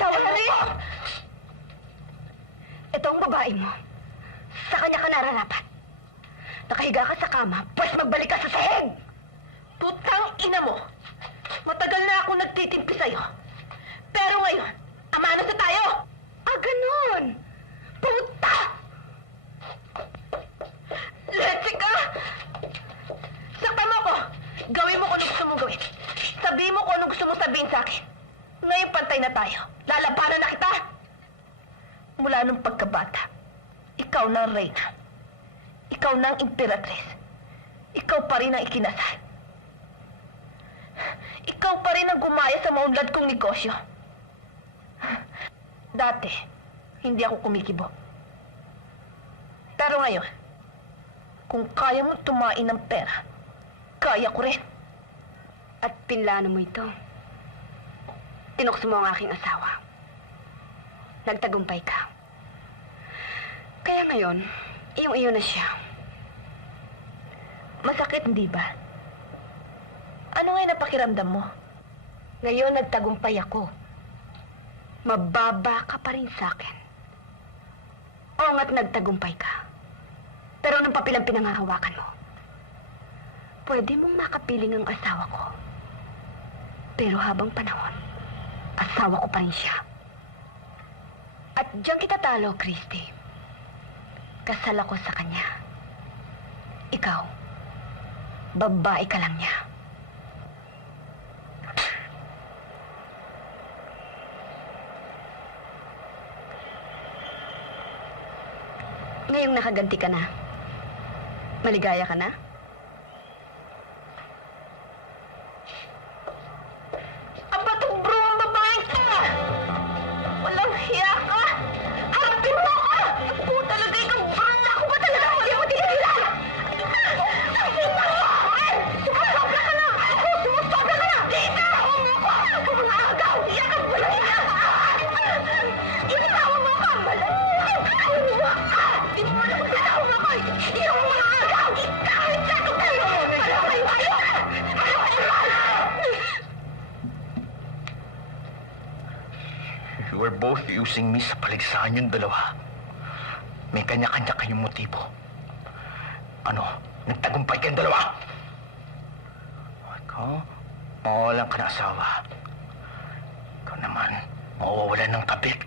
bitawan mo ko! Ito ang babae mo. Sa kanya ka nararapat. Nakahiga ka sa kama, pwes magbalik ka sa sahig! Putang ina mo! Matagal na ako nagtitimpi sa'yo. Pero ngayon, amano sa tayo! Ah, ganun! Puta! Jessica! Sakta mo ko! Gawin mo kung ano gusto mong gawin. Sabihin mo kung ano gusto mong sabihin sa akin. Ngayon pantay na tayo. Lalabanan na kita! Mula nung pagkabata, ikaw na ang reyna. Ikaw na ang imperatriz. Ikaw pa rin ang ikinasal. Ikaw pa rin ang gumaya sa maunlad kong negosyo. Dati, hindi ako kumikibo. Pero ngayon, kung kaya mo tumain ng pera, kaya ko rin. At pinlano mo ito. Tinukso mo ang aking asawa. Nagtagumpay ka. Kaya ngayon, iyong-iyo na siya. Masakit, hindi ba? Ano ngayon napakiramdam mo? Ngayon nagtagumpay ako. Mababa ka pa rin sa akin. Oo nga't nagtagumpay ka. Pero anong papel ang pinangahawakan mo? Pwede mong makapiling ang asawa ko. Pero habang panahon, asawa ko pa rin siya. At diyan kita talo, Christy. Kasal ako sa kanya. Ikaw, babae ka lang niya. Ngayong nakaganti ka na, maligaya ka na? Aba, itong bro ang babaeng ka! Walang hiya ka! Harapin mo ka! Ako talaga ikaw, bro na ako ba talaga? Hindi mo tinigilan! Sumusobra ka na! Sumusobra ka na! Dito! Ang mga agaw! Iyakan mo lang hiya ka! Itawa mo ka! Malamang! Di mo alam kung itawa mo ko! Yung mga agaw! Kahit sa ito kayo! Malamay kayo! You are both using me sa paligsahan yung dalawa. May kanya-kanya kayong motibo. Ano? Nagtagumpay kayong dalawa? Ikaw, mawawalan ka na asawa. Ikaw naman, mawawalan ng kabig.